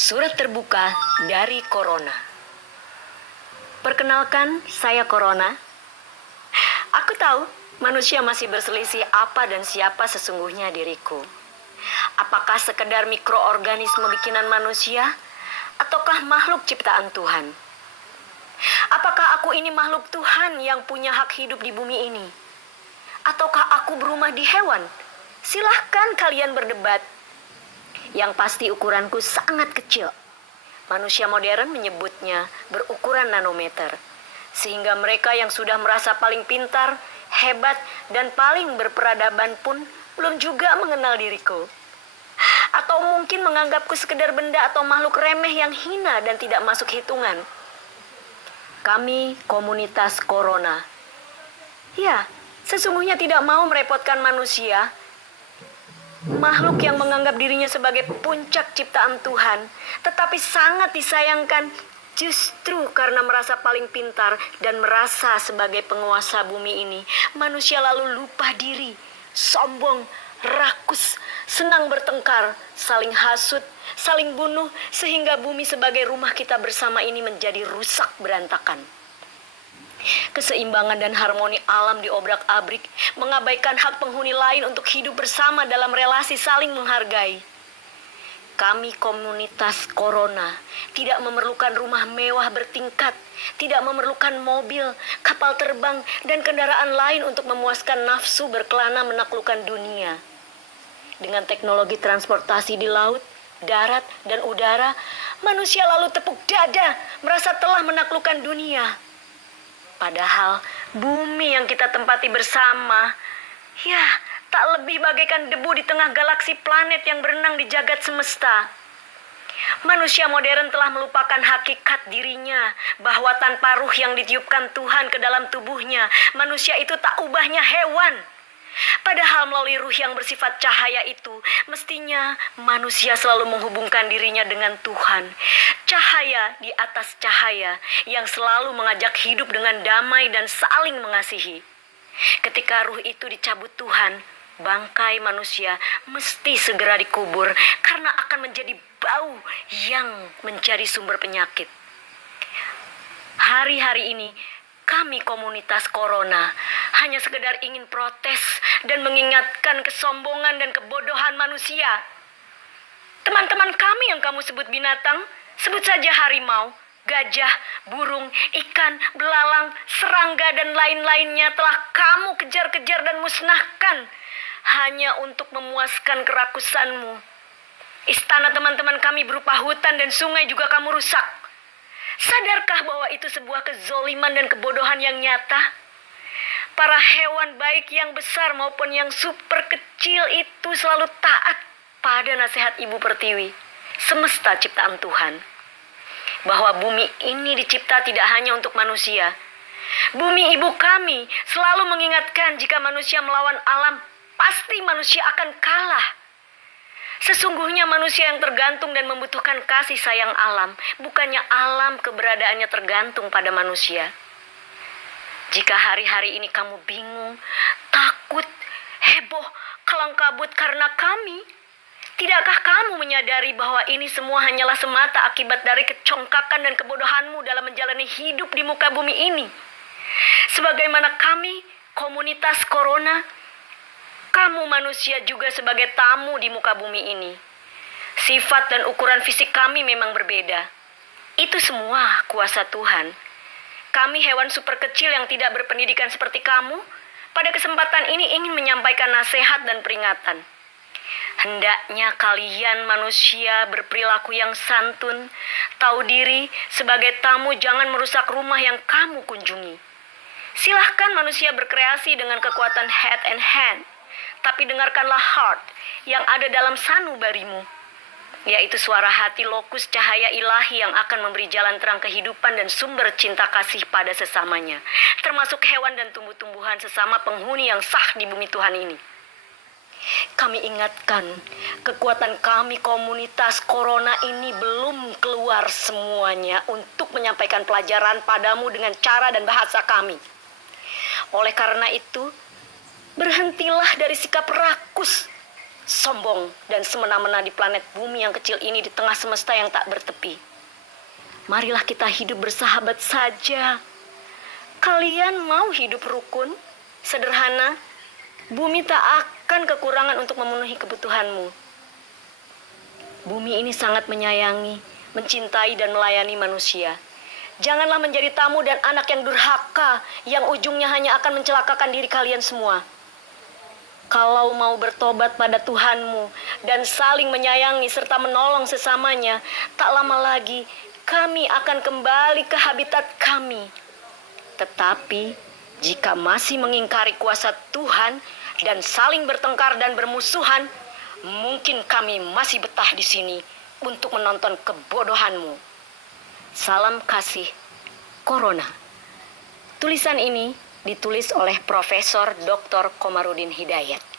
Surat terbuka dari Corona. Perkenalkan, saya Corona. Aku tahu manusia masih berselisih apa dan siapa sesungguhnya diriku. Apakah sekedar mikroorganisme bikinan manusia, ataukah makhluk ciptaan Tuhan? Apakah aku ini makhluk Tuhan yang punya hak hidup di bumi ini? Ataukah aku berumah di hewan? Silahkan kalian berdebat. Yang pasti ukuranku sangat kecil. Manusia modern menyebutnya berukuran nanometer. Sehingga mereka yang sudah merasa paling pintar, hebat, dan paling berperadaban pun belum juga mengenal diriku. Atau mungkin menganggapku sekedar benda atau makhluk remeh yang hina dan tidak masuk hitungan. Kami komunitas Corona. Ya, sesungguhnya tidak mau merepotkan manusia. Makhluk yang menganggap dirinya sebagai puncak ciptaan Tuhan, tetapi sangat disayangkan justru karena merasa paling pintar dan merasa sebagai penguasa bumi ini. Manusia lalu lupa diri, sombong, rakus, senang bertengkar, saling hasut, saling bunuh, sehingga bumi sebagai rumah kita bersama ini menjadi rusak berantakan. Keseimbangan dan harmoni alam diobrak-abrik, mengabaikan hak penghuni lain untuk hidup bersama dalam relasi saling menghargai. Kami komunitas Corona tidak memerlukan rumah mewah bertingkat, tidak memerlukan mobil, kapal terbang, dan kendaraan lain untuk memuaskan nafsu berkelana menaklukkan dunia. Dengan teknologi transportasi di laut, darat, dan udara, manusia lalu tepuk dada merasa telah menaklukkan dunia. Padahal bumi yang kita tempati bersama, ya tak lebih bagaikan debu di tengah galaksi planet yang berenang di jagat semesta. Manusia modern telah melupakan hakikat dirinya, bahwa tanpa ruh yang ditiupkan Tuhan ke dalam tubuhnya, manusia itu tak ubahnya hewan. Padahal melalui ruh yang bersifat cahaya itu, mestinya manusia selalu menghubungkan dirinya dengan Tuhan. Cahaya di atas cahaya yang selalu mengajak hidup dengan damai dan saling mengasihi. Ketika ruh itu dicabut Tuhan, bangkai manusia mesti segera dikubur karena akan menjadi bau yang menjadi sumber penyakit. Hari-hari ini kami komunitas Corona hanya sekedar ingin protes dan mengingatkan kesombongan dan kebodohan manusia. Teman-teman kami yang kamu sebut binatang, sebut saja harimau, gajah, burung, ikan, belalang, serangga, dan lain-lainnya telah kamu kejar-kejar dan musnahkan hanya untuk memuaskan kerakusanmu. Istana teman-teman kami berupa hutan dan sungai juga kamu rusak. Sadarkah bahwa itu sebuah kezoliman dan kebodohan yang nyata? Para hewan baik yang besar maupun yang super kecil itu selalu taat pada nasihat Ibu Pertiwi, semesta ciptaan Tuhan. Bahwa bumi ini dicipta tidak hanya untuk manusia. Bumi ibu kami selalu mengingatkan jika manusia melawan alam, pasti manusia akan kalah. Sesungguhnya manusia yang tergantung dan membutuhkan kasih sayang alam, bukannya alam keberadaannya tergantung pada manusia. Jika hari-hari ini kamu bingung, takut, heboh, kelang kabut karena kami, tidakkah kamu menyadari bahwa ini semua hanyalah semata akibat dari kecongkakan dan kebodohanmu dalam menjalani hidup di muka bumi ini? Sebagaimana kami, komunitas Corona, kamu manusia juga sebagai tamu di muka bumi ini. Sifat dan ukuran fisik kami memang berbeda. Itu semua kuasa Tuhan. Kami hewan super kecil yang tidak berpendidikan seperti kamu, pada kesempatan ini ingin menyampaikan nasihat dan peringatan. Hendaknya kalian manusia berperilaku yang santun, tahu diri, sebagai tamu jangan merusak rumah yang kamu kunjungi. Silahkan manusia berkreasi dengan kekuatan head and hand, tapi dengarkanlah heart yang ada dalam sanubarimu, yaitu suara hati lokus cahaya ilahi yang akan memberi jalan terang kehidupan dan sumber cinta kasih pada sesamanya, termasuk hewan dan tumbuh-tumbuhan sesama penghuni yang sah di bumi Tuhan ini. Kami ingatkan, kekuatan kami komunitas Corona ini belum keluar semuanya untuk menyampaikan pelajaran padamu dengan cara dan bahasa kami. Oleh karena itu, berhentilah dari sikap rakus, sombong dan semena-mena di planet bumi yang kecil ini di tengah semesta yang tak bertepi. Marilah kita hidup bersahabat saja. Kalian mau hidup rukun, sederhana? Bumi tak akan kekurangan untuk memenuhi kebutuhanmu. Bumi ini sangat menyayangi, mencintai dan melayani manusia. Janganlah menjadi tamu dan anak yang durhaka, yang ujungnya hanya akan mencelakakan diri kalian semua. Kalau mau bertobat pada Tuhanmu dan saling menyayangi serta menolong sesamanya, tak lama lagi kami akan kembali ke habitat kami. Tetapi jika masih mengingkari kuasa Tuhan dan saling bertengkar dan bermusuhan, mungkin kami masih betah di sini untuk menonton kebodohanmu. Salam kasih, Corona. Tulisan ini ditulis oleh Profesor Dr. Komarudin Hidayat.